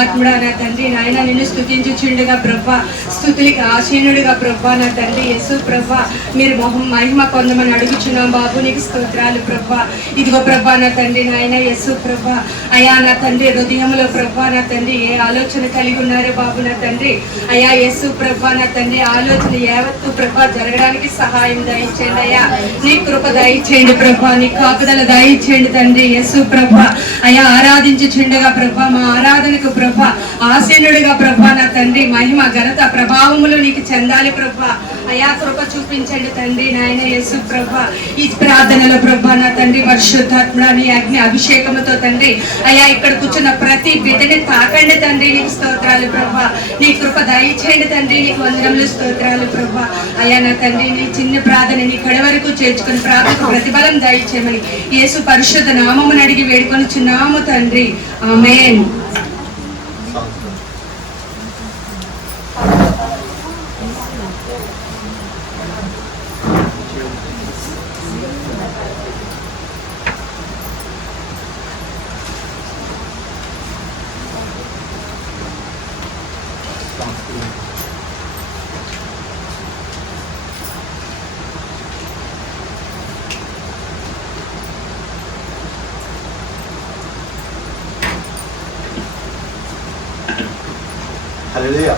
ఆత్ముడా నా తండ్రి నాయన నిన్ను స్తుతించుచుండగా ప్రభా, స్తుతులకి ఆశీనుడిగా ప్రభా నా తండ్రి యేసు ప్రభా, మీరు మహిమ పొందమని అడుగుచున్నాం బాబు. నీకు స్తోత్రాలు ప్రభా. ఇదిగో ప్రభా నా తండ్రి నాయన యేసు ప్రభా, అయా నా తండ్రి హృదయంలో ప్రభా నా తండ్రి ఏ ఆలోచన కలిగి ఉన్నారో బాబు నా తండ్రి, అయా యేసు ప్రభా నా తండ్రి ఆలోచన యావత్తు ప్రభా జరగడానికి సహాయం దయచేయండి అయ్యా. నీ కృప దయచేయండి ప్రభా, నీ కాపుదల దయచేయండి తండ్రి యేసు ప్రభా. అయా ఆరాధించుచుండగా ప్రభా, మా ఆరాధనకు ప్రభా ఆసీనుడిగా ప్రభా నా తండ్రి మహిమ ఘనత ప్రభావములు నీకు చెందాలి ప్రభా. అయా కృప చూపించండి తండ్రి నాయన యేసు ప్రభా. ఈ ప్రార్థనలో ప్రభా నా తండ్రి పరిశుద్ధాత్ముడా నీ అగ్ని అభిషేకముతో తండ్రి అయా ఇక్కడ కూర్చున్న ప్రతి బిడ్డని తాకండి తండ్రి. నీకు స్తోత్రాలు ప్రభా. నీ కృప దయచేయండి తండ్రి. నీకు వందనములు స్తోత్రాలు ప్రభా. అయా నా తండ్రి నీ చిన్న ప్రార్థన నీ కడ వరకు చేర్చుకుని ప్రార్థనకు ప్రతిఫలం దయచేయమని యేసు పరిశుద్ధ నామమును అడిగి వేడుకొనుచున్నాము తండ్రి. ఆమేన్. హల్లెలూయా.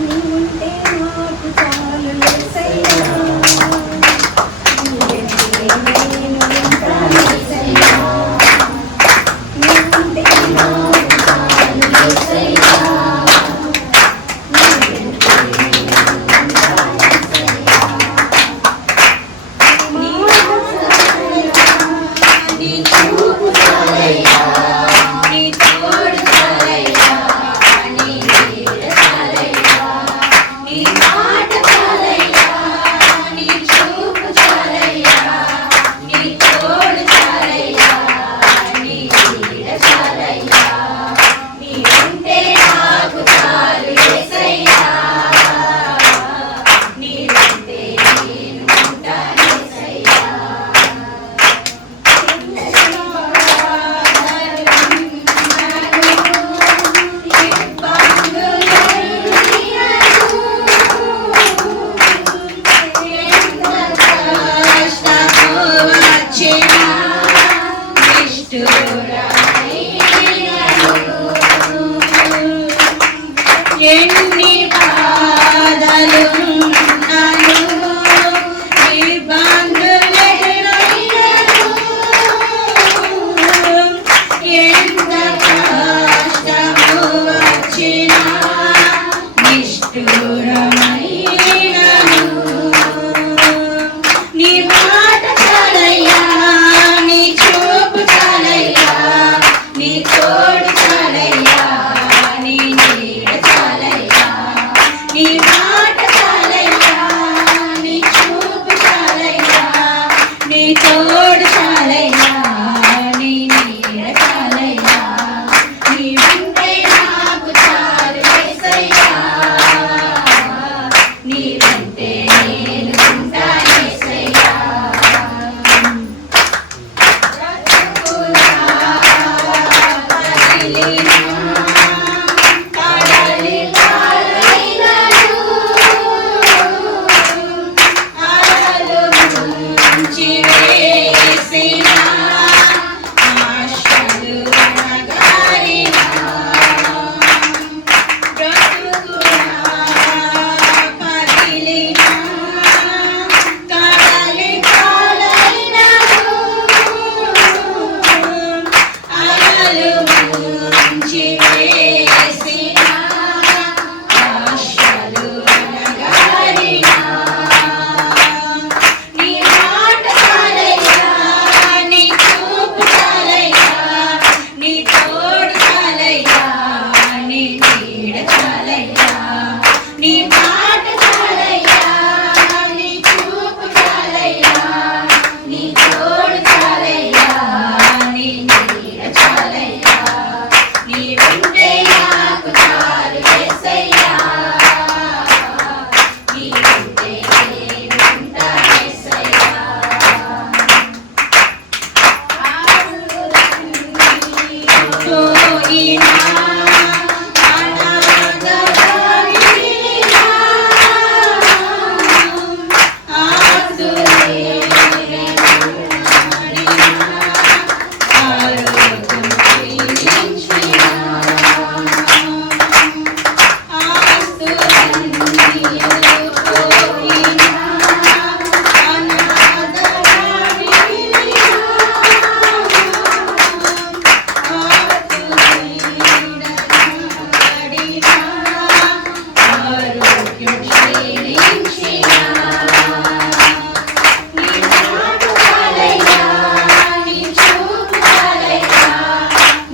నీవుంటే నాకు చాలు యేసయ్యా, నీవెంటే నేను ఉంటాను యేసయ్యా, నీవుంటే నాకు చాలు యేసయ్యా, నీవెంటే నేను ఉంటాను యేసయ్యా, నీ చాలయ్యా, నీ చూపు చాలయ్యా, నీ తోడు చాలయ్యా, నీ నీడ చాలయ్యా, నీ మాట చాలయ్యా, నీ చూపు చాలయ్యా, నీ తోడు చాలయ్యా, నీ నీడ చాలయ్యా, నీ ఉంటే నాకు చాలు యేసయ్యా, నీ ఉంటే నేను ఉంటాను యేసయ్యా. ఎన్ని బాధలు నన్ను ఇబ్బందులెదురైనను, ఎంత కష్టము వచ్చినా నిష్ఠురమైనను, నీ మాట చాలయ్యా, నీ చూపు చాలయ్యా, నీ తోడు చాలయ్యా, నీ నీడ చాలయ్యా, నీ మాట చాలయ్యా, నీ చూపు చాలయ్యా, నీ తోడు చాలయ్యా, నీ నీడ చాలయ్యా, నీ ఉంటే నాకు చాలు యేసయ్యా, నీ ఉంటే నేను ఉంటాను యేసయ్యా. బ్రతుకునా కదిలి కడలి పాలైనను అలలు ముంచివేసిన ఆశలు అణగారిన బ్రతుకున కదిలిన కడలి పాలైనను అలలు ముంచివేసిన ఆశలు అణగారిన నీ మాట చాలయ్యా, నీ చూపు చాలయ్యా, నీ తోడు చాలయ్యా, నీ నీడ చాలయ్యా. నీ మాట చాలయ్యా, నీ చూపు చాలయ్యా, నీ తోడు చాలయ్యా, నీ నీడ చాలయ్యా. నీ ఉంటే నాకు చాలు యేసయ్యా, నీ ఉంటే నేనుంటా యేసయ్యా. పోయినా అనాథరాలినా ఆతురేరినా ఆరోగ్యం క్షీణించినా ఆస్తులన్నీయు పోయినా అనాథరాలినా ఆరోగ్యం క్షీణించినా నీ మాట చాలయ్యా, నీ చూపు చాలయ్యా,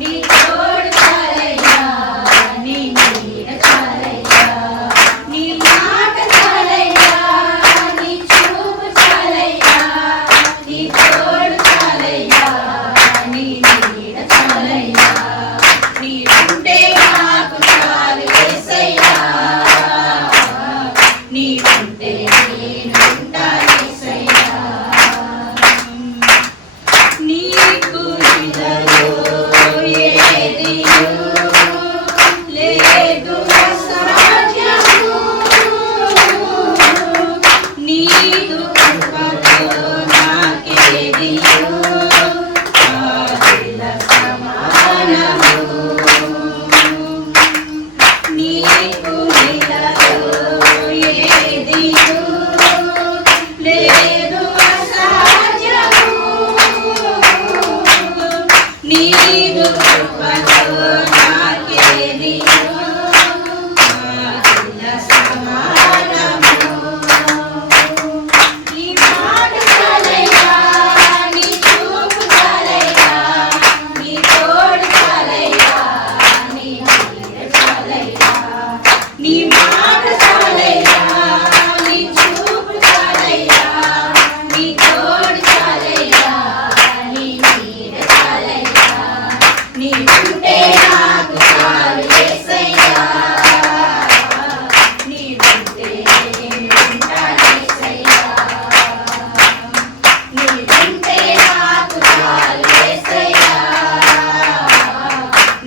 నీ తోడు చాలయ్యా, నీ నీడ చాలయ్యా. నీ మాట చాలయ్యా, నీ చూపు చాలయ్యా, నీ తోడు చాలయ్యా, నీ నీడ చాలయ్యా. నీ ఉంటే నాకు చాలు యేసయ్యా, నీ ఉంటే నేనుంటా యేసయ్యా. నీకు ఇలలో ఏదియు లేదు అసాధ్యము, నీదు కృపతో నాకేదియు ఆదిల సమానము. నీకు ఇలలో ఏదియు లేదు అసాధ్యము, నీదు కృపతో నాకేదియు ఆదిల సమానము. నీ మాట చాలయ్యా, నీ చూపు చాలయ్యా, నీ తోడు చాలయ్యా, నీ నీడ చాలయ్యా. నీ మాట చాలయ్యా, నీ చూపు చాలయ్యా, నీ తోడు చాలయ్యా, నీ నీడ చాలయ్యా. నీ ఉంటే నాకు చాలు యేసయ్యా, నీ ఉంటే నేనుంటా యేసయ్యా. నీ ఉంటే నాకు చాలు యేసయ్యా,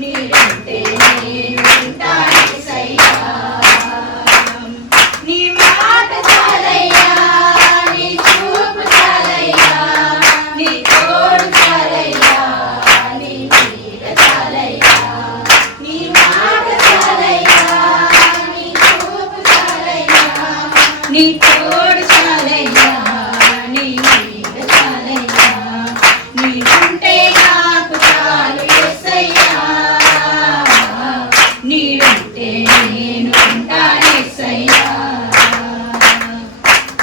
నీ ఉంటే నేనుంటా యేసయ్యా. నీ మాట చాలయ్యా, నీ చూపు చాలయ్యా, నీ తోడు చాలయ్యా, నీ నీడ చాలయ్యా. నీ మాట చాలయ్యా, నీ చూపు చాలయ్యా, నీ తోడు చాలయ్యా, నీ నీడ చాలయ్యా. నీ ఉంటే నాకు చాలు యేసయ్యా, నీ ఉంటే నేనుంటా యేసయ్యా.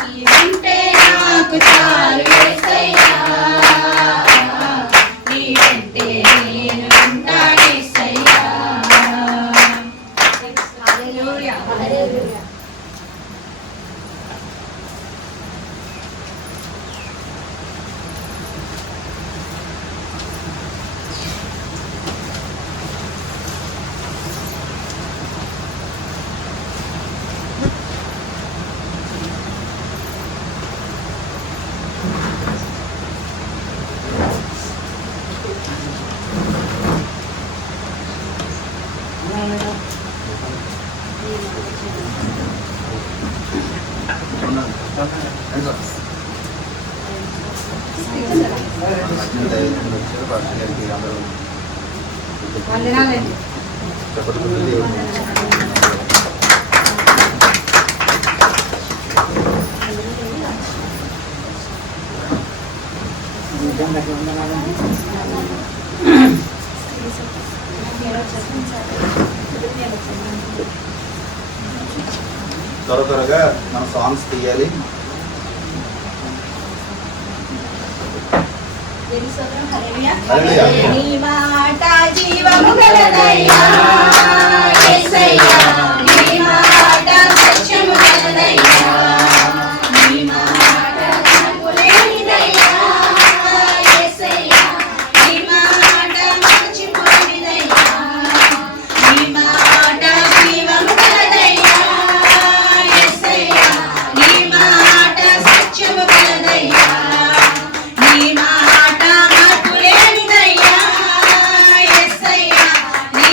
నీ ఉంటే నాకు చాలు యేసయ్యా, నీ ఉంటే నేనుంటా యేసయ్యా. హల్లెలూయా. వందనాలండి. త్వరగా మన సాంగ్స్ తీయాలి. నీ మాట జీవము గలదయ్యా యేసయ్యా, నీ మాట సత్యము గలదయ్యా, నీ మాట తప్పులేనిదయ్యా యేసయ్యా, నీ మాట మరచిపోనిదయ్యా, నీ మాట జీవము గలదయ్యా యేసయ్యా, నీ మాట సత్యము గలదయ్యా, నీ మాట మార్పులేనిదయ్యా యేసయ్యా, నీ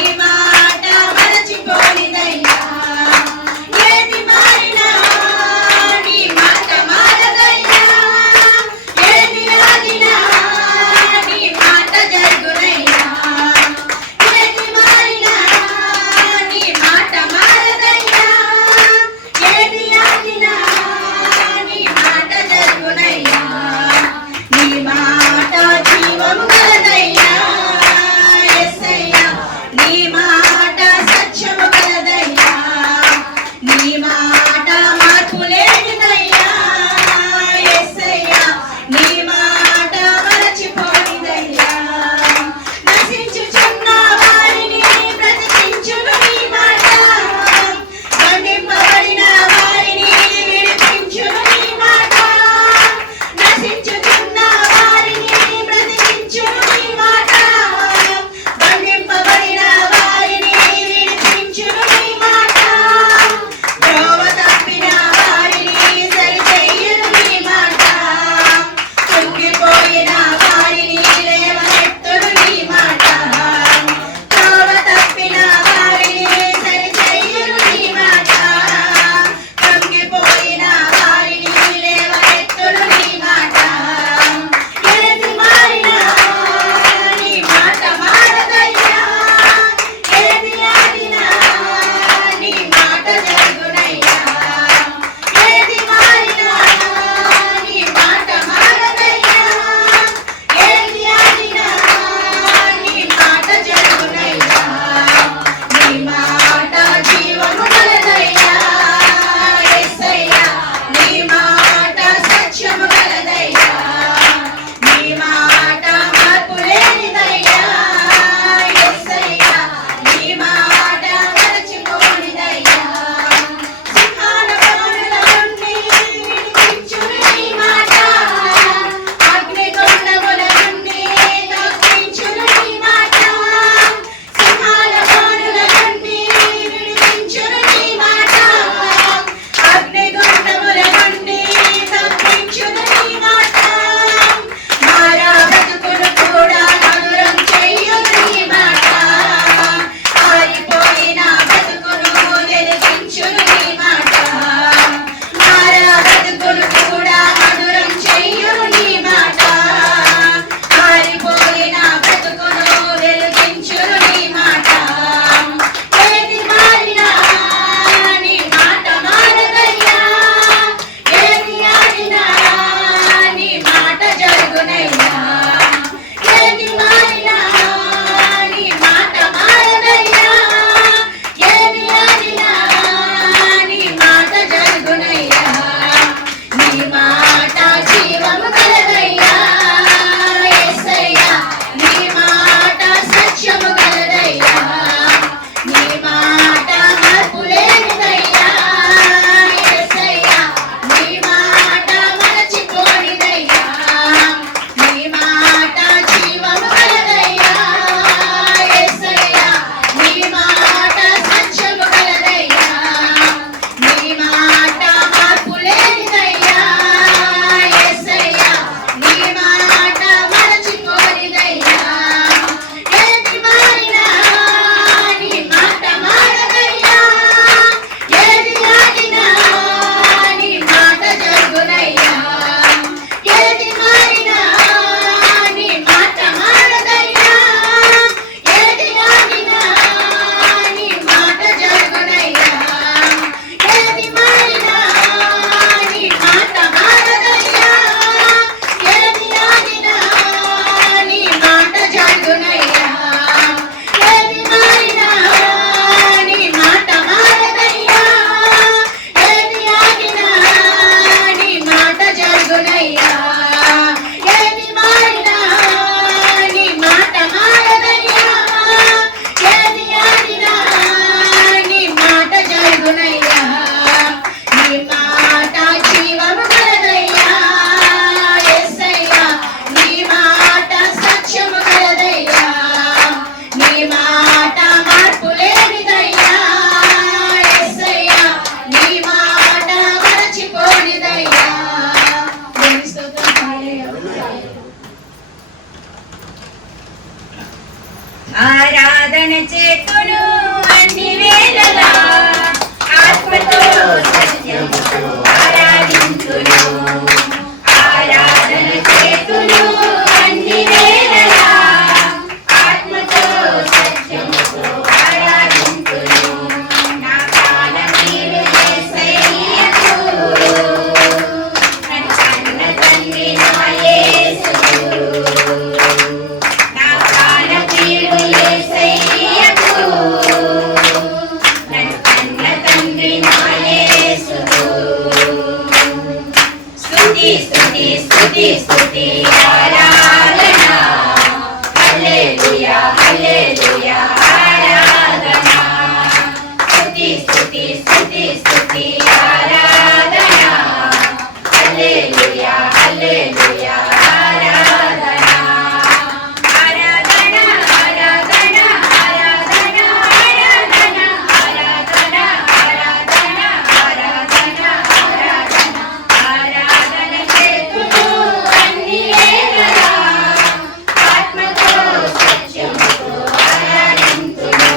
చేతును అన్ని వేళలా ఆత్మతో సత్యముతో ఆరాధింతును ఆరాధన చేతును అన్ని వేళలా ఆత్మతో సత్యముతో ఆరాధింతును నా ప్రాణప్రియుడు యేసయ్యకు నన్ను కన్న తండ్రి నా యేసుకు నా ప్రాణప్రియుడు యేసయ్యకు నన్ను కన్న తండ్రి నా యేసుకు స్తుతి స్తుతి స్తుతి స్తుతి ఆరాధన హల్లెలూయా హల్లెలూయా ఆరాధన స్తుతి స్తుతి స్తుతి స్తుతి ఆరాధన హల్లెలూయా హల్లెలూయా ఆరాధన ఆరాధన ఆరాధన ఆరాధన ఆరాధన ఆరాధన ఆరాధన ఆరాధన ఆరాధన ఆరాధన చేతును అన్ని వేళలా ఆత్మతో సత్యముతో ఆరాధింతును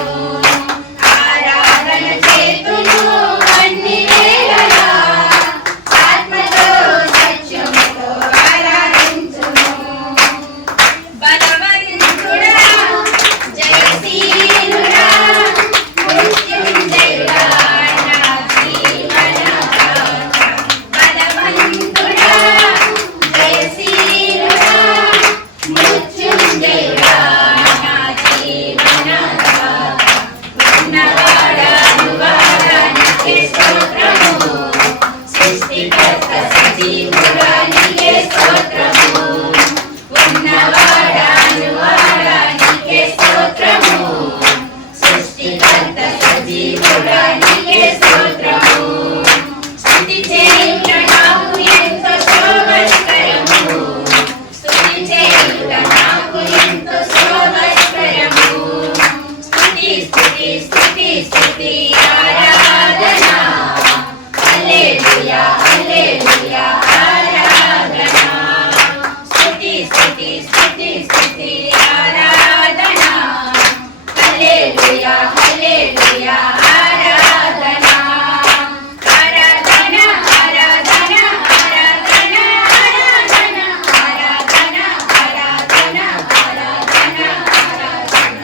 ఆరాధన చేతును అన్ని వేళలా ఆత్మతో సత్యముతో ఆరాధింతును బలవంతుడా జయశీలుడా మృత్యుంజయుడా నా జీవనదాత బలవంతుడా జయశీలుడా మృత్యుంజయుడా నా జీవనదాత ఉన్నవాడా నువ్వాడా నీకే స్తోత్రము సృష్టికర్త సజీవుడా నీకే స్తోత్రము ఉన్నవాడా నువ్వాడా నీకే స్తోత్రము సృష్టికర్త సజీవుడా నీకే స్తోత్రము స్తుతి చేయుట నాకు ఎంతో శోభస్కరము స్తుతి చేయుట నాకు ఎంతో శోభస్కరము స్తుతి స్తుతి స్తుతి స్తుతి ఆరాధన హల్లెలూయా హల్లెలూయా ఆరాధన స్తుతి స్తుతి స్తుతి స్తుతి ఆరాధన హల్లెలూయా హల్లెలూయా ఆరాధన ఆరాధన ఆరాధన ఆరాధన ఆరాధన ఆరాధన ఆరాధన ఆరాధన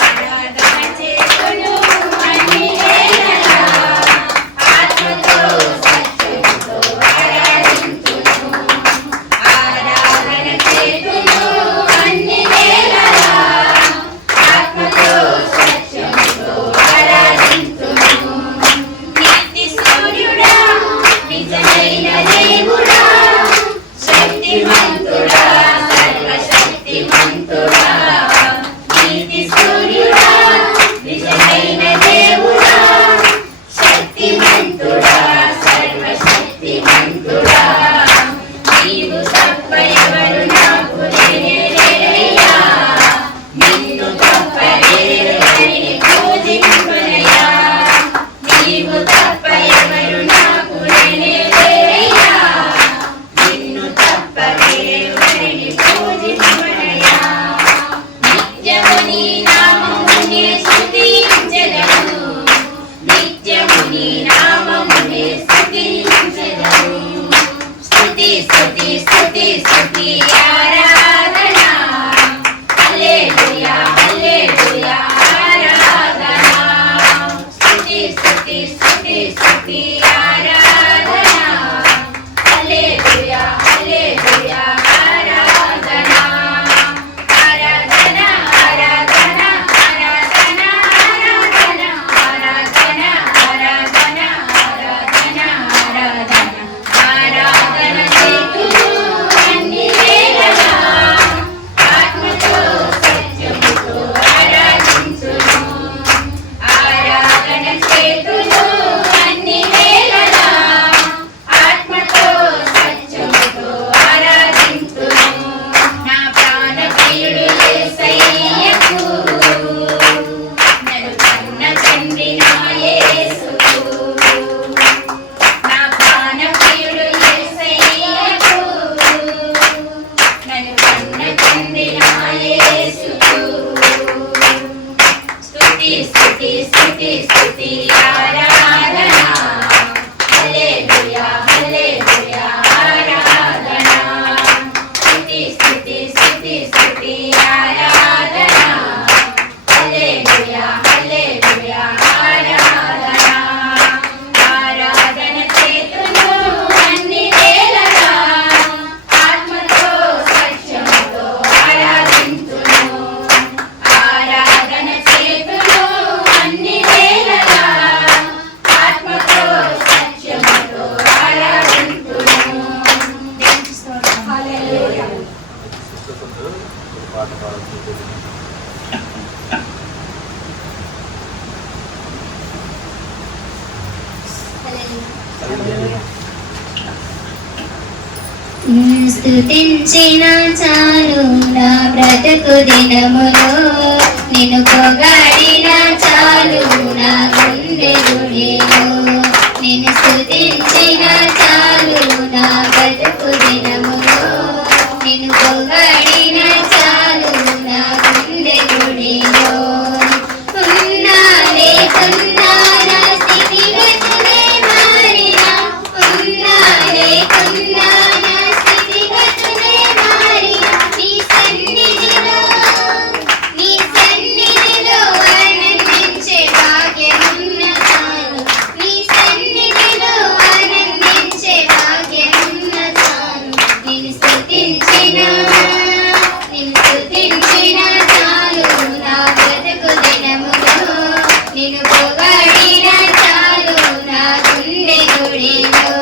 ఆరాధన చేతును అన్ని వేళలా ఆత్మతో సత్యముతో ఆరాధింతును ఆరాధన చేతును అన్ని వేళలా ఆత్మతో సత్యముతో స్తుతి స్తుతి స్తుతి స్తుతి ఆరాధన హల్లెలూయా హల్లెలూయా ఆరాధన స్తుతి స్తుతి స్తుతి స్తుతి ఆరాధన హల్లెలూయా హల్లెలూయా ఆరాధన ఆరాధన చేతును అన్ని వేళలా ఆత్మతో సత్యముతో ఆరాధింతును ఆరాధన చేతును అన్ని వేళలా ఆత్మతో సత్యముతో ఆరాధింతును హల్లెలూయా. పాట పాడుతుంది. స్తుతించిన చాలు నా బ్రతుకు దినములో నిన్ను పొగడిన చాలు నా గుండె గుడిలో నిన్ను స్తుతించిన చాలు నా బ్రతుకు దినములో నిన్ను పొగడిన చాలు నా గుండె గుడిలో ఉన్నా లేకున్నా నా స్థితిగతులే మారినా ఉన్నా లేకున్నా నా స్థితిగతులే మారినా నీ సన్నిధిలో ఆనందించే భాగ్యమున్న చాలు నీ సన్నిధిలో ఆనందించే భాగ్యమున్న చాలు నిన్ను స్తుతించిన చాలు నా బ్రతుకు దినములో నిన్ను పొగడిన చాలు నా గుండె గుడిలో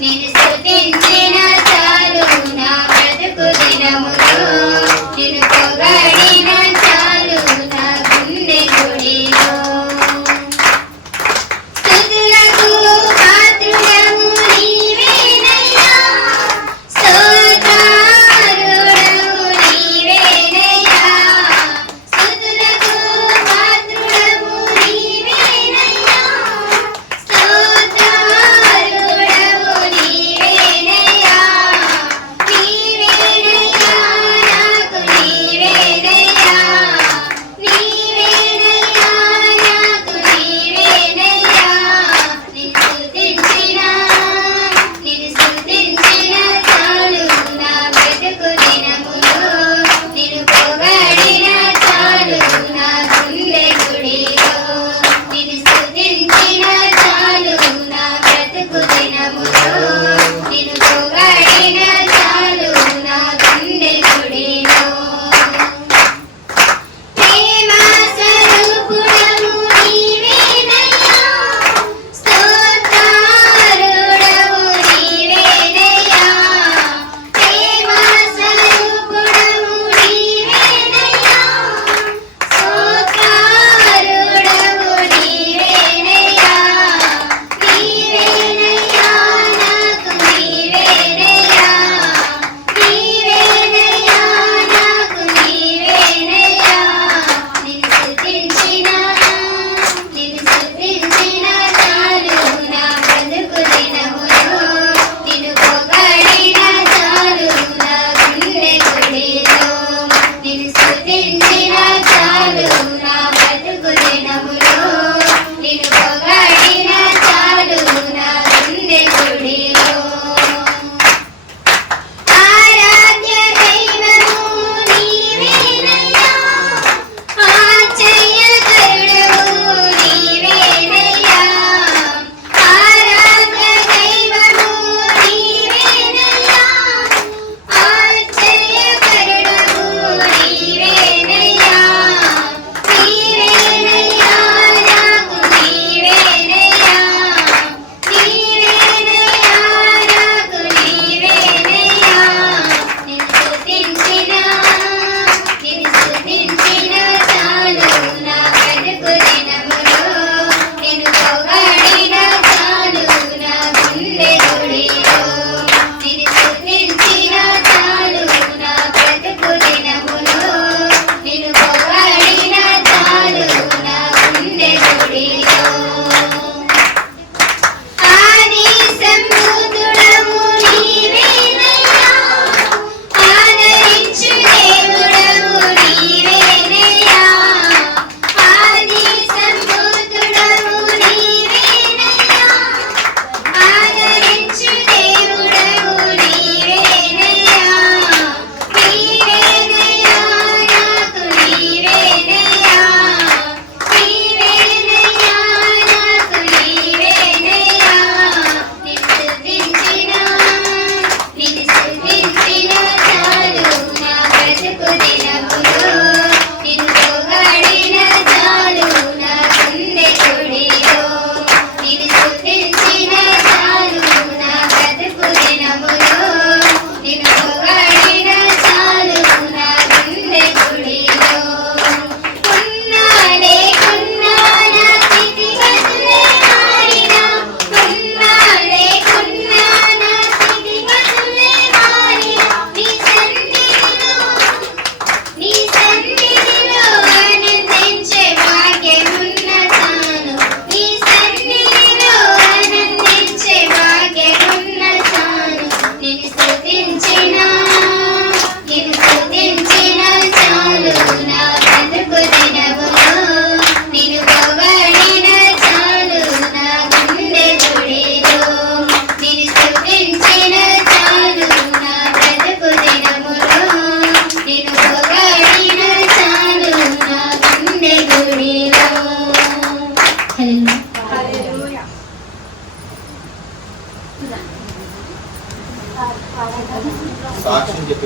నిన్ను స్తుతించిన చాలు నా బ్రతుకు దినములో నిన్ను పొగడిన చాలు నా గుండె గుడిలో స్తుతులకు పాత్రుడవు నీవేనయ్యా స్తోత్రార్హుడవు నీవేనయ్యా స్తుతులకు పాత్రుడవు నీవేనయ్యా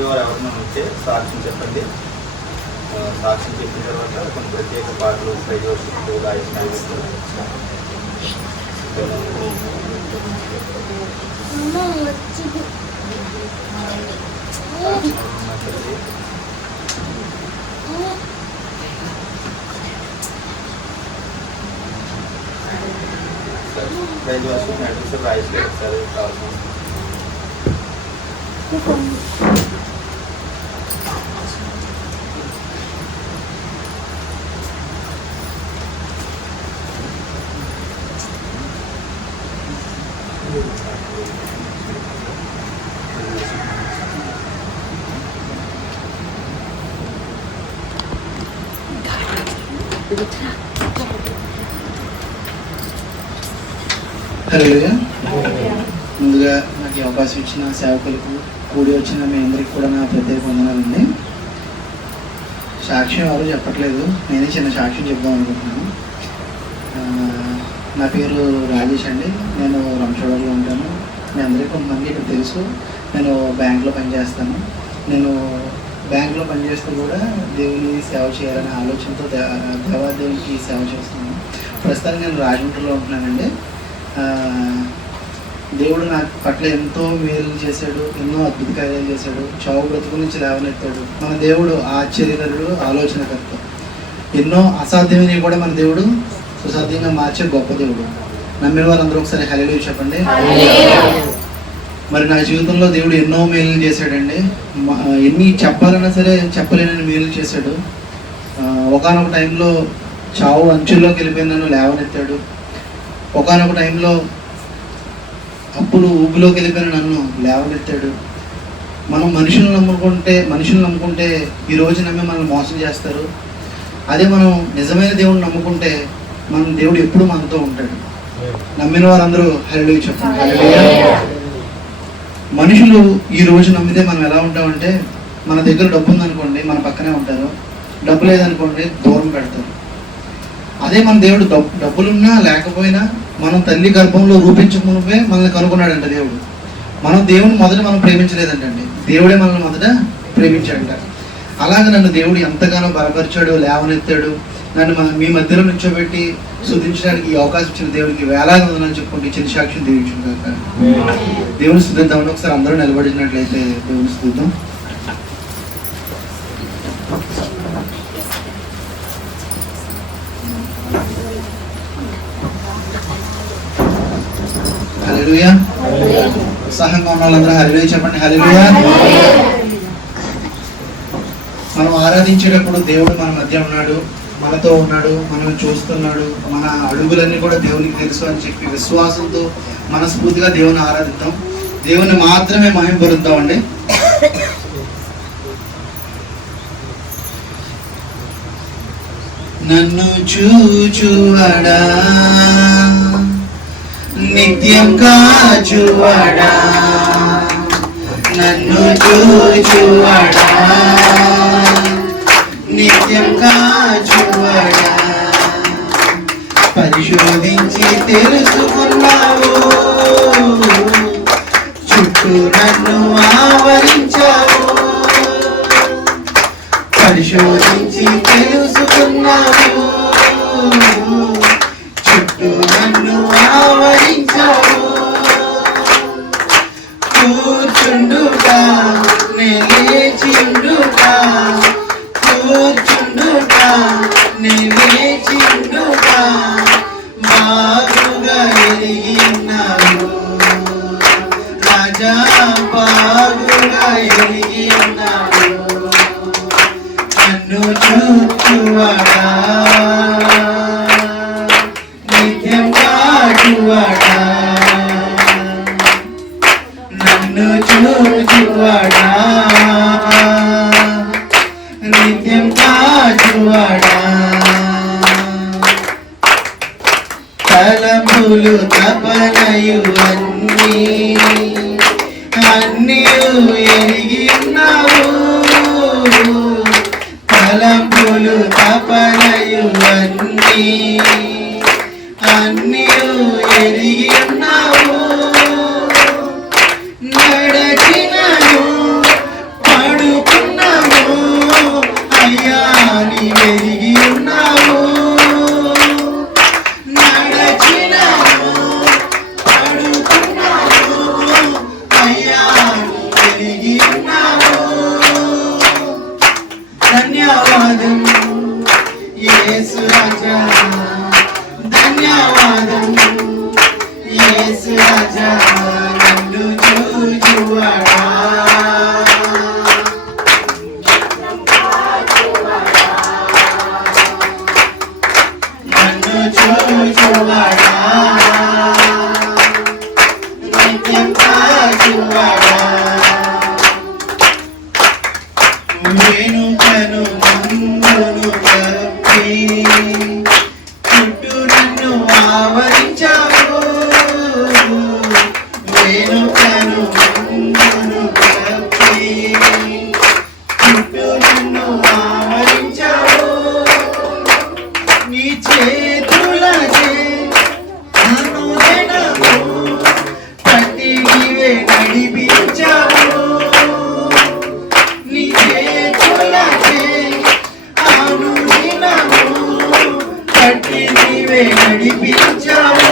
వారు ఎవరైనా ఉంటే సాక్ష్యం చెప్పండి. సాక్ష్యం చెప్పిన తర్వాత కొన్ని ప్రత్యేక పాటలు ప్రైజ్ వర్షిప్ లాయిస్ ప్రైజ్ వర్షిప్ నడిపిస్తే రాయిస్ ఒకసారి కావాల్సిన హల్లెలూయా. ముందుగా నాకు ఈ అవకాశం ఇచ్చిన సేవకులకు కూడి వచ్చిన మీ అందరికీ కూడా నా ప్రత్యేక వందనాలండి. సాక్ష్యం ఎవరు చెప్పట్లేదు, నేనే చిన్న సాక్ష్యం చెప్దాం అనుకుంటున్నాను. నా పేరు రాజేష్ అండి. నేను రంచోడలో ఉంటాను. మీ అందరికీ కొంతమంది ఇక్కడ తెలుసు. నేను బ్యాంక్లో పనిచేస్తాను. నేను బ్యాంక్లో పనిచేస్తూ కూడా దేవుని సేవ చేయాలనే ఆలోచనతో దేవాదేవునికి సేవ చేస్తున్నాను. ప్రస్తుతానికి నేను రాజమండ్రిలో ఉంటున్నానండి. దేవుడు నాకు పట్ల ఎంతో మేలు చేశాడు, ఎన్నో అద్భుత కార్యాలు చేశాడు. చావు బ్రతుకు నుంచి లేవనెత్తాడు. మన దేవుడు ఆశ్చర్యకరుడు, ఆలోచనకర్త. ఎన్నో అసాధ్యమైనవి కూడా మన దేవుడు సుసాధ్యంగా మార్చే గొప్ప దేవుడు. నమ్మిన వారందరూ ఒకసారి హల్లెలూయా చెప్పండి. మరి నా జీవితంలో దేవుడు ఎన్నో మేలు చేశాడండి. ఎన్ని చెప్పాలన్నా సరే చెప్పలేనని మేలు చేశాడు. ఒకానొక టైంలో చావు అంచుల్లోకి వెళ్ళిపోయి నన్ను లేవనెత్తాడు. ఒకానొక టైంలో అప్పులు ఊపిలోకి వెళ్ళిపోయిన నన్ను లేవనెత్తాడు. మనం మనుషులను నమ్ముకుంటే ఈ రోజు నమ్మి మనల్ని మోసం చేస్తారు. అదే మనం నిజమైన దేవుడిని నమ్ముకుంటే మన దేవుడు ఎప్పుడు మనతో ఉంటాడు. నమ్మిన వారందరూ హల్లెలూయా చెప్పండి. హల్లెలూయా. మనుషులు ఈ రోజు నమ్మితే మనం ఎలా ఉంటామంటే, మన దగ్గర డబ్బు ఉందనుకోండి మన పక్కనే ఉంటారు, డబ్బు లేదనుకోండి దూరం పెడతారు. అదే మన దేవుడు డబ్బులున్నా లేకపోయినా మనం తల్లి గర్భంలో రూపించకమునుపే మనల్ని కనుగొన్నాడంట దేవుడు. మనం దేవుని మొదట మనం ప్రేమించలేదంటండి, దేవుడే మనల్ని మొదట ప్రేమించాడంట. అలాగే నన్ను దేవుడు ఎంతగానో బలపరిచాడు, లేవనెత్తాడు. నన్ను మీ మధ్యలో నుంచోబెట్టి స్తుతించడానికి ఈ అవకాశం ఇచ్చిన దేవుడికి వేలాది వందనాలు చెప్పుకుంటే చిన్న సాక్ష్యం దీవించుకుంటారు. దేవుని స్తుతిద్దామంటే ఒకసారి అందరూ నిలబడినట్లయితే దేవుని స్తుతిద్దాం. హల్లెలూయా. ఉత్సాహంగా ఉన్న వాళ్ళందరూ హల్లెలూయా చెప్పండి. హల్లెలూయా. మనం ఆరాధించేటప్పుడు దేవుడు మన మధ్య ఉన్నాడు, మనతో ఉన్నాడు, మనం చూస్తున్నాడు. మన అడుగులన్నీ కూడా దేవునికి తెలుసు అని చెప్పి విశ్వాసంతో మనస్ఫూర్తిగా దేవుని ఆరాధిద్దాం. దేవుని మాత్రమే మహింపరుద్దామండి. నన్ను చూచువాడా, నిత్యం కాచువాడా, నన్ను చూచువాడా, నిత్యం కాచువాడా, పరిశోధించి తెలుసుకున్నావు, చుట్టూ నన్ను ఆవరించావు. పరిశోధించి తెలుసుకున్నావు, చుట్టూ నన్ను ఆవరించావు. కూర్చుండుగా లేచిండుగా, కూర్చుండుగా లేచిండుగా, బాగుగా ఎరిగినావు రాజా, బాగుగా ఎరిగినావు. నన్ను చూచువాడా, నిత్యం కాచువాడా, నన్ను చూచువాడా, నిత్యం కాచువాడా. తలంపులు తపనయు అన్నీ ఎరిగినావు, తలంపులు తపనయు అన్నీ ఎరిగినావు. నడచినను పడు యేసు రాజా నన్ను చూచువాడా నన్ను చూచువాడా నిత్యం కాచువాడా వెనుకను ముందును కప్పి చుట్టూ నన్ను ఆవరించావు వెనుకను ముందును కప్పి చుట్టూ నన్ను ఆవరించావు నీ చేతులచే నన్ను దినము ప్రతి నీవే నడిపించావు నీ చేతులచే అనుదినము ప్రతి నీవే నడిపించావు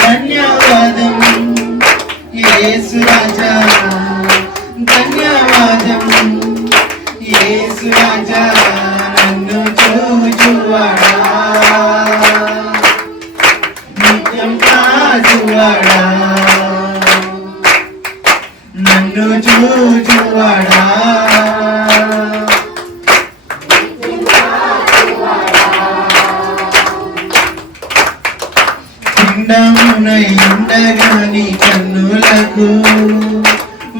ధన్యవాదం యేసు రాజా ధన్యవాదం యేసు రాజా నన్ను చూచువాడా నిత్యం కాచువాడా నన్ను చూచువాడా పిండమునై ఉండగాని కన్నులకు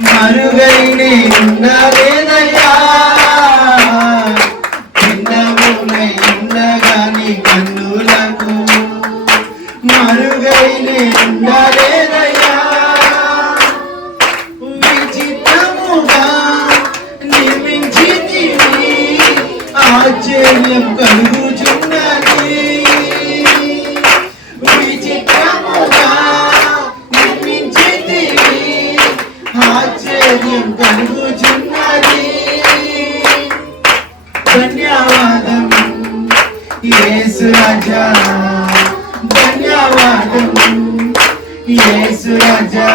మరుగైనే ఉండలేదయ్యా పిండమునై ఉండగాని కన్నులకు మరుగైనే ఉండలేదయ్యా విచిత్రముగా నిర్మించితివి ఆశ్చర్యం కలుగుచున్నది విచిత్రముగా నిర్మించితివి ఆశ్చర్యం కలుగుచున్నది ధన్యవాదం యేసు రాజా ధన్యవాదం యేసు రాజా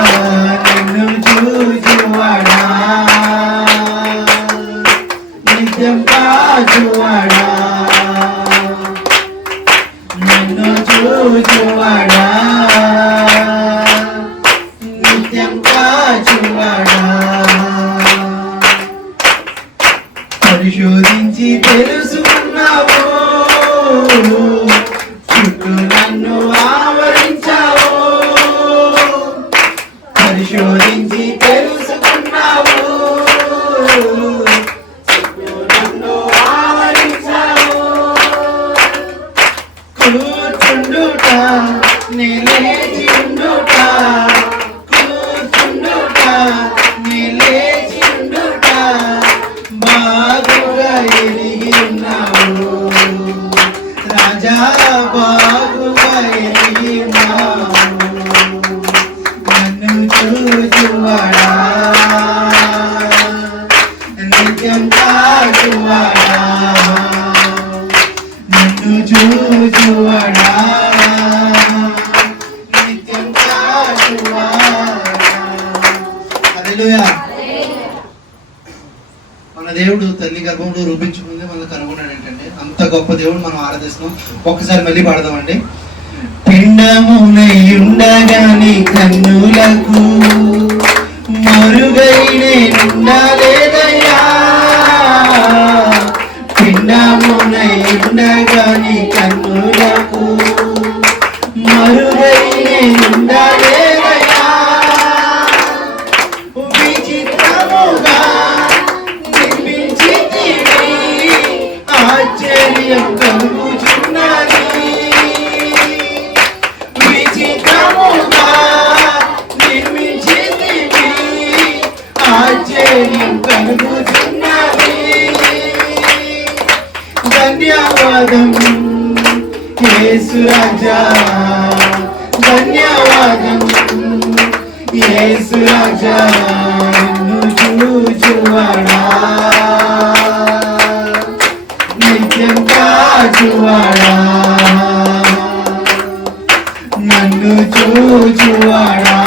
నన్ను చూచువాడా నిత్యం కాచువాడా నన్ను చూచువాడా నిత్యం కాచువాడా పరిశోధించి తెలుసుకున్నావు చుట్టూ నన్ను ఆవరించావు పరిశోధించి తెలుసుకున్నావు చుట్టూ నన్ను ఆవరించావు కూర్చుండుట నిలేచి ఉండుట కూర్చుండుట నిలేచి ఉండుట బాగుగా ఎరిగి ఉన్నావు రాజా బాగుగా ఎరిగి ఉన్నావు నన్ను చూచువాడా నిత్యం కాచువాడా నన్ను చూచువాడా నిత్యం కాచువాడా హల్లెలూయా మన దేవుడు తల్లి గర్భంలో రూపించుకుంది మనల్ని కనుగొన్నాడు ఏంటంటే అంత గొప్ప దేవుడు మనం ఆరాధిస్తున్నాం ఒక్కసారి మళ్ళీ పాడదామండి పిండమునై ఉండగాని కన్నులకు మరుగైనే ఉండలేదయ్యా పిండమునై ఉండగాని కన్నులకు మరుగైనే ఉండలేదయ్యా విచిత్రముగా నిర్మించితివి ఆశ్చర్యం కలుగుచున్నది విచిత్రముగా నిర్మించితివి ఆశ్చర్యం కలుగుచున్నది ధన్యవాదం యేసు రాజా ధన్యవాదం యేసు రాజా నన్ను చూచువాడా నిత్యం కాచువాడా నన్ను చూచువాడా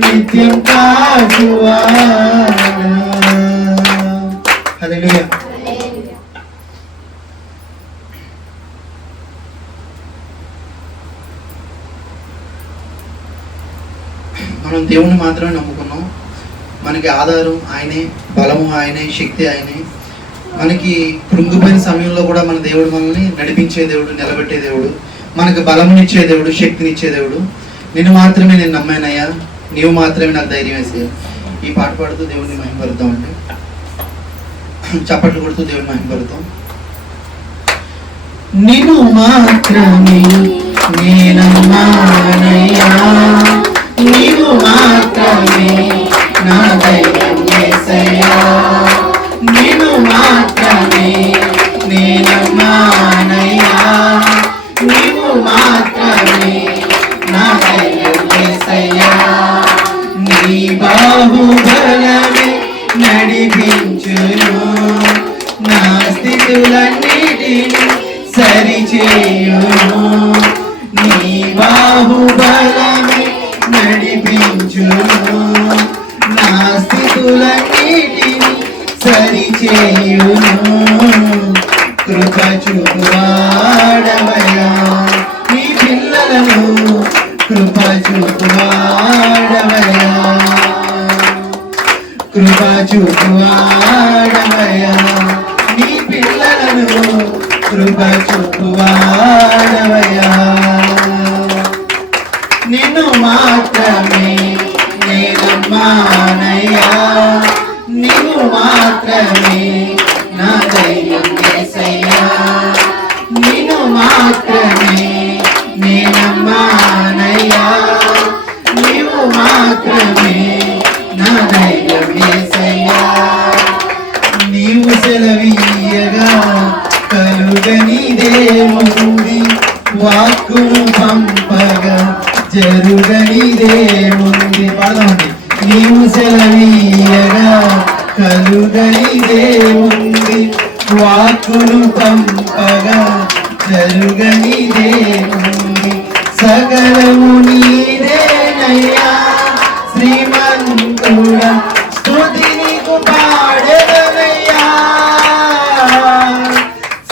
నిత్యం కాచువాడా హల్లెలూయా మనం దేవుణ్ణి మాత్రమే నమ్ముకున్నాం. మనకి ఆధారం ఆయనే, బలము ఆయనే, శక్తి ఆయనే. మనకి కృంగిపోయిన సమయంలో కూడా మన దేవుడు మనల్ని నడిపించే దేవుడు, నిలబెట్టే దేవుడు, మనకు బలమునిచ్చే దేవుడు, శక్తినిచ్చే దేవుడు. నిన్ను మాత్రమే నేను నమ్మానయ్యా, నీవు మాత్రమే నాకు ధైర్యం వేసే. ఈ పాట పాడుతూ దేవుడిని మహిమపరుద్దాం అంటే చప్పట్లు కొడుతూ దేవుడిని మహిమపరుద్దాం. నిన్ను మాత్రమే నేనమ్మానయ్యా, నీవు మాత్రమే నా ధైర్యం యేసయ్యా. నిన్ను మాత్రమే నేనమ్మానయ్యా, నీవు మాత్రమే నా ధైర్యం యేసయ్యా. నీ బాహుబలమే నడిపించును, నా స్థితులన్నిటిని సరిచేయును. నీ బాహుబలమే నడిపించును, నా స్థితులన్నిటిని సరిచేయును. కృప చూపువాడవయ్యా నీ పిల్లలను, కృప చూపువాడవయ్యా, కృప చూపువాడవయ్యా నీ పిల్లలను, కృప చూపువాడవయ్యా. నిన్ను మాత్రమే నేనమ్మానయ్యా, నీవు మాత్రమే నా ధైర్యం యేసయ్యా. నిన్ను మాత్రమే నేనమ్మానయ్యా, నీవు మాత్రమే నా ధైర్యం యేసయ్యా. నీవు సెలవీయగా కలుగనిదేముంది, వాక్కును పంపగా జరుగనిదేముంది. పాడదామండి. నీవు సెలవీయగా కలుగనిదేముంది, వాక్కును పంపగా జరుగనిదేముంది. సకలము నీదేనయ్యా శ్రీమంతుడా, స్తుతి నీకు పాడెదనయ్యా.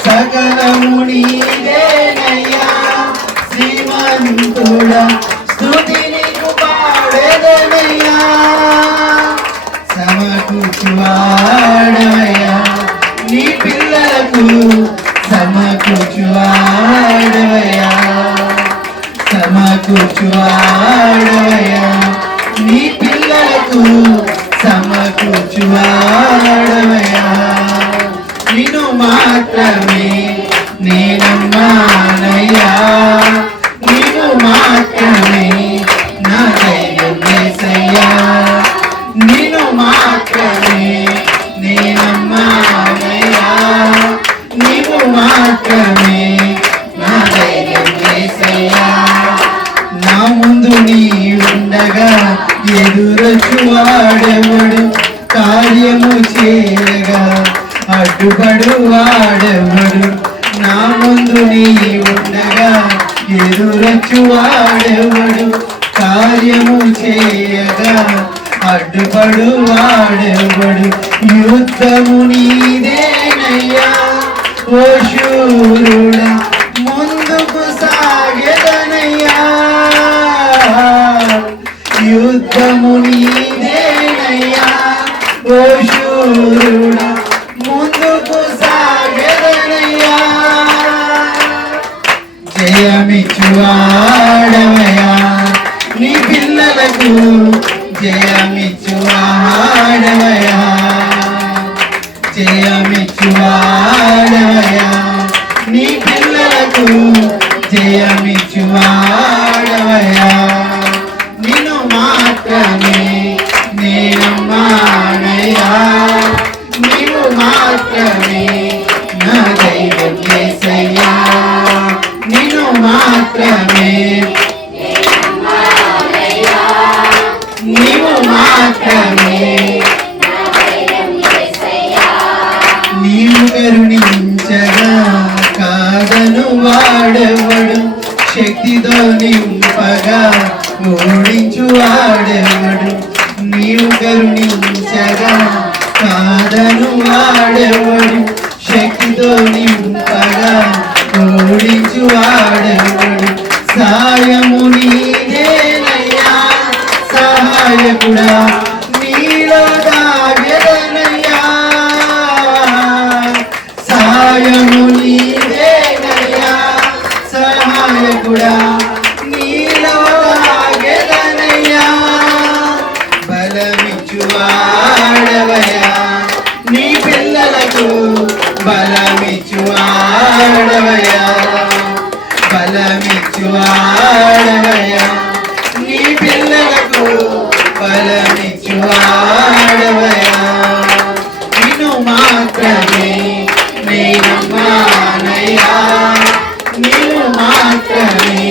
సకలము నీదేనయ్యా శ్రీమంతుడా, స్తుతి నీకు పాడెదనయ్యా. సమకూర్చువాడవయ్యా నీ పిల్లలకు, సమకూర్చువాడవయ్యా, సమకూర్చువాడవయ్యా నీ పిల్లలకు, సమకూర్చువాడవయ్యా. నిన్ను మాత్రమే నేనమ్మానయ్యా, నీవు మాత్రమే నా ధైర్యం యేసయ్యా. నిన్ను మాత్రమే నేనమ్మానయ్యా, నీవు మాత్రమే నా ధైర్యం యేసయ్యా. నా ముందు నీ ఉండగా ఎదురొచ్చువాడెవడు, కార్యము చేయగా అడ్డుపడు వాడెవడు. నా ముందు నీ ఉండగా ఎదురొచ్చువాడెవడు, కార్యము చేయగా అడ్డుపడు వాడెవడు. యుద్ధము నీదేనయ్యా ఓ శూరుడా, ముందుకు సాగెదనయ్యా. యుద్ధము నీదేనయ్యా ఓ శూరుడా, ముందుకు సాగెదనయ్యా. జయమిచ్చువాడవయ్యా నీ పిల్లలకు, జయమిచ్చువాడవయ్యా, జయమిచ్చువాడవయ్యా నీ పిల్లలకు, జయమిచ్చువాడవయ్యా. నిన్ను మాత్రమే నేనమ్మానయ్యా, నీవు మాత్రమే నా ధైర్యం యేసయ్యా. నిన్ను మాత్రమే నీవు మాత్రమే, నీవు కరుణించగా కాదను వాడెవడు, శక్తితో నింపగా ఓడించు వాడెవడు. నీవు కరుణించగా కాదను వాడెవడు, శక్తితో నింపగా ఓడించు వాడెవడు. సాయము నీదేనయ్యా, సహాయం సహాయకుడా నీలో దాగెదనయ్యా సహాయము నీదేనయ్యా సహాయకుడా నీలో దాగెదనయ్యా బలమిచ్చువాడవయ్యా నీ పిల్లలకు బలమిచ్చువాడవయ్యా బలమిచ్చువాడవయ్యా నీ పిల్లలకు బలమిచ్చువాడవయ్యా నిన్ను మాత్రమే నేనమ్మానయ్యా నిన్ను మాత్రమే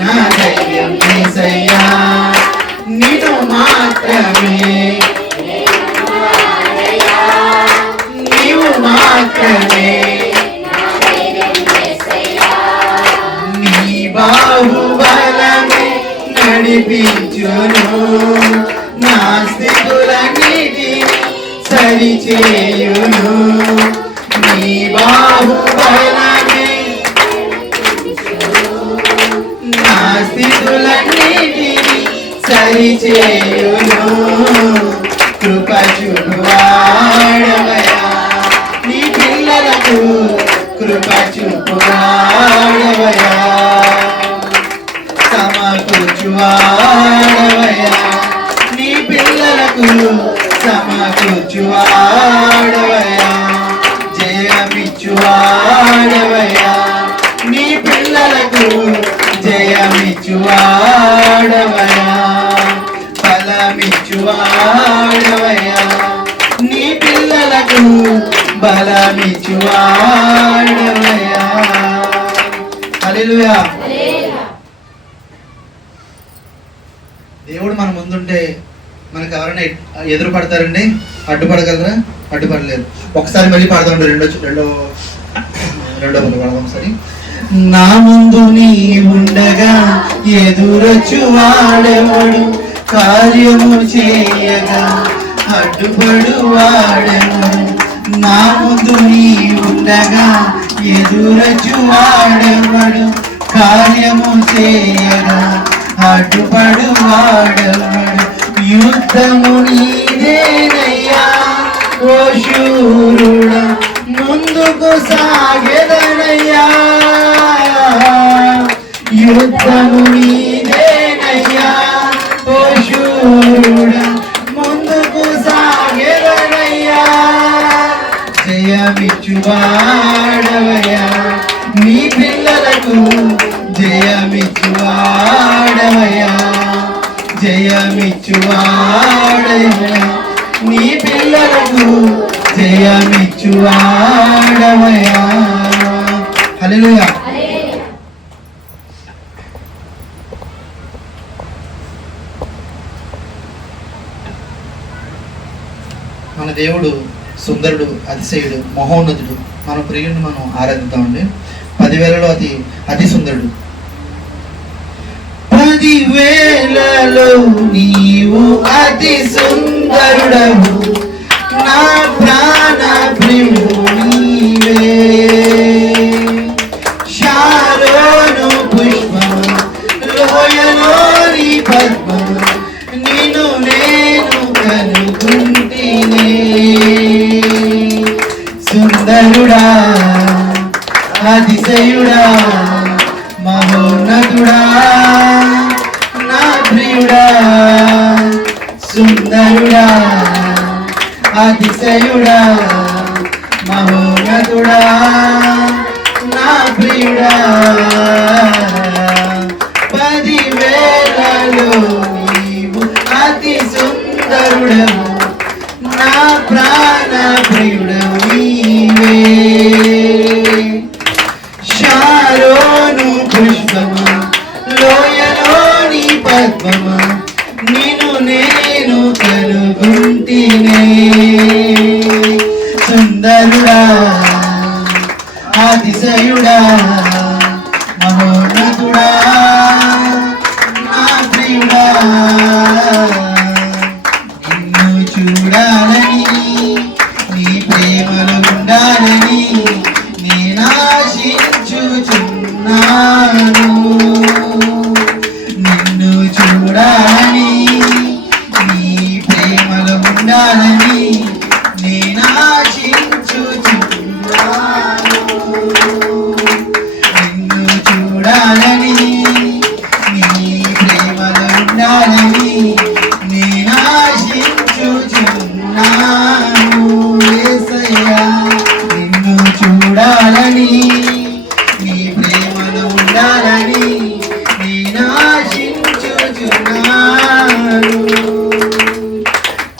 నా ధైర్యం యేసయ్యా నిన్ను మాత్రమే నీవు మాత్రమే నీ బాహుబలమే నడిపించును నా స్థితులన్నిటిని సరిచేయును నీ బాహుబలమే నా స్థితులన్నిటిని సరిచేయును కృప చూపువాడవయ్యా నీ పిల్లలకు కృప చూపువాడవయ్యా సమకూర్చువాడవయ్యా నీ పిల్లలకు సమకూర్చువాడవయ్యా జయమిచ్చువాడవయ్యా నీ పిల్లలకు జయమిచ్చువాడవయ్యా బలమిచ్చువాడవయ్యా నీ పిల్లలకు బలమిచ్చువాడవయ్యా హల్లెలూయా దేవుడు మన ముందుంటే మనకు ఎవరైనా ఎదురు పడతారండి అడ్డుపడగలరా అడ్డుపడలేరు ఒకసారి మళ్ళీ పాడదాం రెండో పదం ఒకసారి నా ముందు నీ ఉండగా ఎదురొచ్చు వాడెవడు కార్యము చేయగా అడ్డుపడు వాడెవడు నా ముందు నీ ఉండగా ఎదురొచ్చు వాడెవడు కార్యము చేయగా అడ్డుపడు వాడెవడు యుద్ధము నీదేనయ్యా ఓ శూరుడా ముందుకు సాగెదనయ్యా యుద్ధము నీదేనయ్యా ఓ శూరుడా ముందుకు సాగెదనయ్యా జయమిచ్చువాడవయ్యా నీ పిల్లలకు జయమిచ్చువాడవయ్యా జయమిచ్చువాడవయ్యా నీ పిల్లలకు జయమిచ్చువాడవయ్యా హల్లెలూయా మన దేవుడు సుందరుడు అతిశయుడు మహోన్నతుడు మన ప్రియుడిని మనం ఆరాధిద్దామండి 10,000లో అతి సుందరుడు 10,000లో నీవు అతి సుందరుడవు నా ప్రాణ ప్రియుడు నీవే శారోను పుష్పము లోయలోని పద్మము నిన్ను నేను కనుగొంటినే సుందరుడా అతిశయుడా మహోన్నతుడా నా ప్రియుడా సుందరుడా అతిశయుడా మహోన్నతుడా నా ప్రియుడా 10,000లో నీవు అతి సుందరుడవు నా ప్రాణ ప్రియుడవు నీవే శారోను పుష్పము లోయలోని పద్మము నిన్ను నేను కనుగొంటినే సుందరుడా అతిశయుడా మహోన్నతుడా నా ప్రియుడా నిన్ను చూడాలని నీ ప్రేమలో ఉండాలని నేను ఆశించుచున్నాను నిన్ను చూడాలని నీ నీ ప్రేమలో ఉండాలని నేను ఆశించుచున్నాను.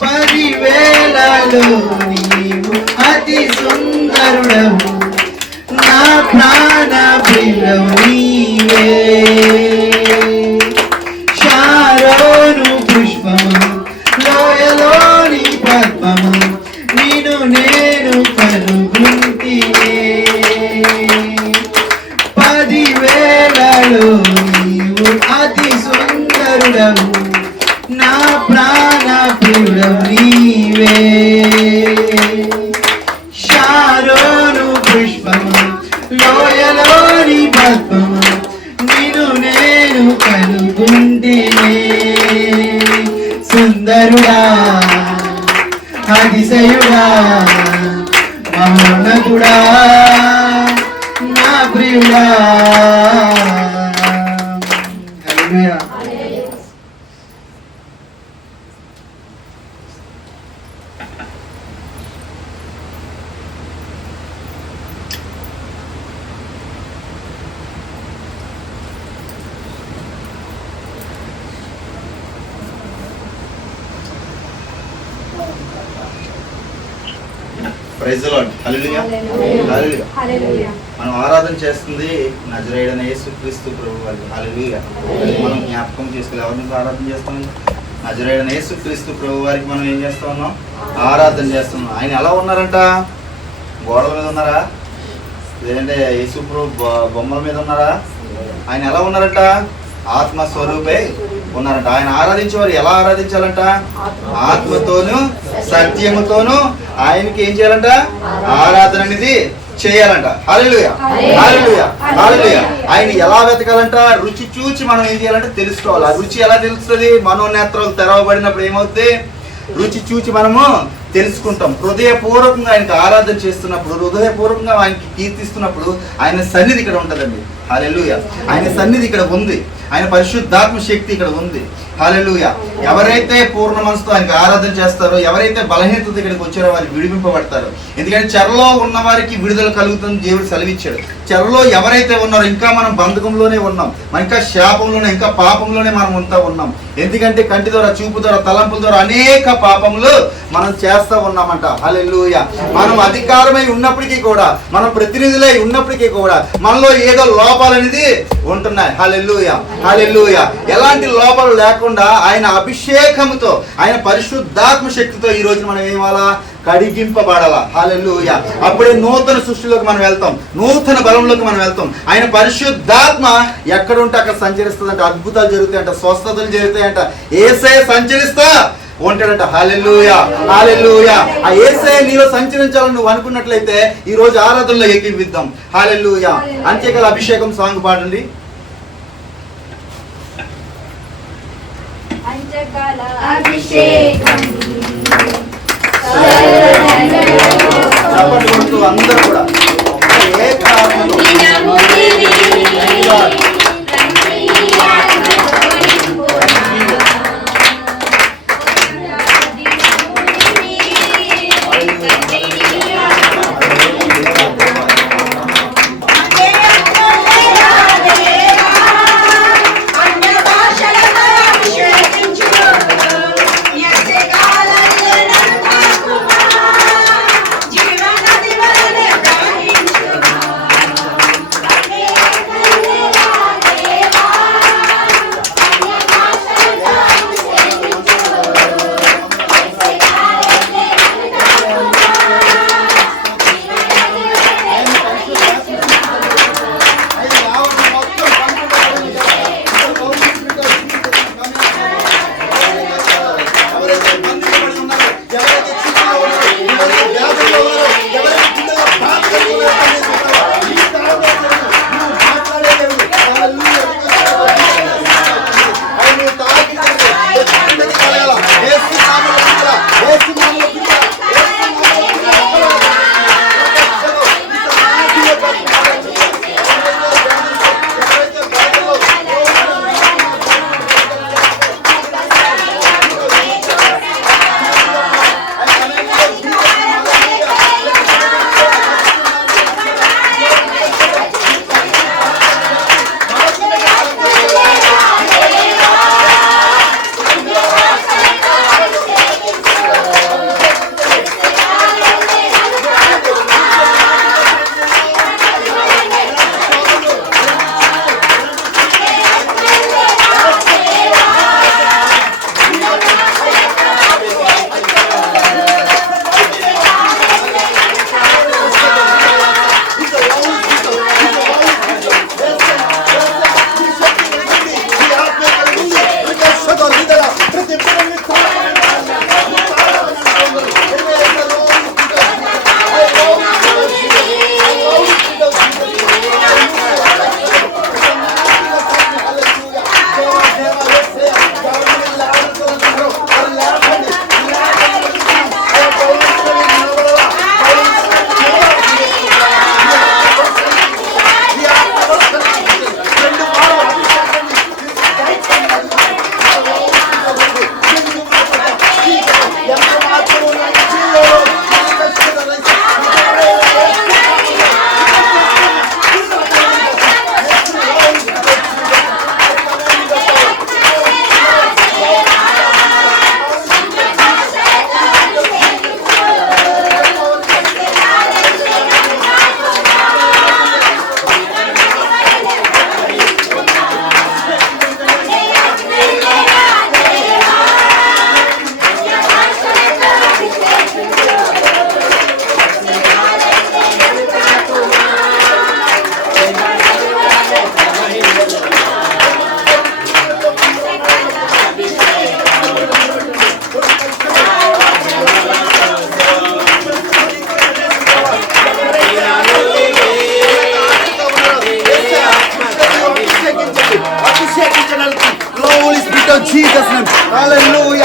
10,000లో నీవు అతి సుందరుడవు, నా ప్రాణ ప్రియుడవు నీవే. శారోను పుష్పము, లోయలోని పద్మము, నిన్ను నేను కనుగొంటినే. 10,000లో నీవు అతి సుందరుడవు, నా ప్రాణ ప్రియుడవు నీవే. శారోను పుష్పము, లోయలోని పద్మము, నిన్ను నేను కనుగొంటినే. సుందరుడా, అతిశయుడా, మహోన్నతుడా, నా ప్రియుడా. Hallelujah. Praise the Lord. Hallelujah. Hallelujah. మనం ఆరాధన చేస్తుంది నజరేయుడైన యేసుక్రీస్తు ప్రభువు వారిని. హల్లెలూయా. మనం జ్ఞాపకం చేసుకోవాలి. ఎవరిని ఆరాధన చేస్తాం? నజరేయుడైన యేసుక్రీస్తు ప్రభు వారికి మనం ఏం చేస్తా ఉన్నాం? ఆరాధన చేస్తున్నాం. ఆయన ఎలా ఉన్నారంట? గోడల మీద ఉన్నారా? లేదంటే యేసు ప్రభు బొమ్మల మీద ఉన్నారా? ఆయన ఎలా ఉన్నారంట? ఆత్మస్వరూపే ఉన్నారంట. ఆయన ఆరాధించేవారు ఎలా ఆరాధించాలంట? ఆత్మతోను సత్యముతోను ఆయనకి ఏం చేయాలంట? ఆరాధన అనేది చేయాలంట. హల్లెలూయా. హల్లెలూయా. హల్లెలూయా. ఆయన ఎలా వెతకాలంట? రుచి చూచి మనం ఏం చేయాలంటే తెలుసుకోవాలి. ఆ రుచి ఎలా తెలుస్తుంది? మనోనేత్రాలు తెరవబడినప్పుడు ఏమవుతుంది? రుచి చూచి మనము తెలుసుకుంటాం. హృదయపూర్వకంగా ఆయనకి ఆరాధన చేస్తున్నప్పుడు, హృదయపూర్వకంగా ఆయనకి కీర్తిస్తున్నప్పుడు ఆయన సన్నిధి ఇక్కడ ఉంటుందండి. హల్లెలూయా. ఆయన సన్నిధి ఇక్కడ ఉంది. ఆయన పరిశుద్ధాత్మ శక్తి ఇక్కడ ఉంది. హల్లెలూయా. ఎవరైతే పూర్ణ మనసుతో ఆయనకి ఆరాధన చేస్తారో, ఎవరైతే బలహీనత ఇక్కడికి వచ్చారో వారికి విడిపింపబడతారు. ఎందుకంటే చెరలో ఉన్న వారికి విడుదల కలుగుతుంది దేవుడు సెలవిచ్చాడు. చెరలో ఎవరైతే ఉన్నారో ఇంకా మనం బంధకంలోనే ఉన్నాం, ఇంకా శాపంలోనే, ఇంకా పాపంలోనే మనం అంతా ఉన్నాం. ఎందుకంటే కంటి ద్వారా, చూపు ద్వారా, తలంపుల ద్వారా అనేక పాపములు మనం చేస్తూ ఉన్నామంట. హల్లెలూయా. మనం అధికారమై ఉన్నప్పటికీ కూడా, మనం ప్రతినిధులై ఉన్నప్పటికీ కూడా మనలో ఏదో లోపాలు అనేది ఉంటున్నాయి. హల్లెలూయా. హల్లెలూయా. ఎలాంటి లోపాలు లేకుండా ఆయన అభిషేకముతో, ఆయన పరిశుద్ధాత్మ శక్తితో ఈ రోజు మనం ఏమాలా? కడిగింపబడాలా. హల్లెలూయా. అప్పుడే నూతన సృష్టిలోకి మనం వెళ్తాం, నూతన బలంలోకి మనం వెళ్తాం. ఆయన పరిశుద్ధాత్మ ఎక్కడ ఉంటే అక్కడ సంచరిస్తుందంట. అద్భుతాలు జరుగుతాయంట, స్వస్థతలు జరుగుతాయంట. యేసయ్య సంచరిస్తా ఉంటాడంట. హల్లెలూయా. హల్లెలూయా. ఆ యేసయ్య నీలో సంచరించాలని నువ్వు అనుకున్నట్లయితే ఈ రోజు ఆరాధనలో ఏకీవిద్దాం. హల్లెలూయా. అంతేకాల అభిషేకం సాంగ్ పాడండి. అభిషేకం చప్పట్లు కొడుతూ అందరూ కూడా ఏక ఆత్మతో జీవనది వలనే హల్లెలూయా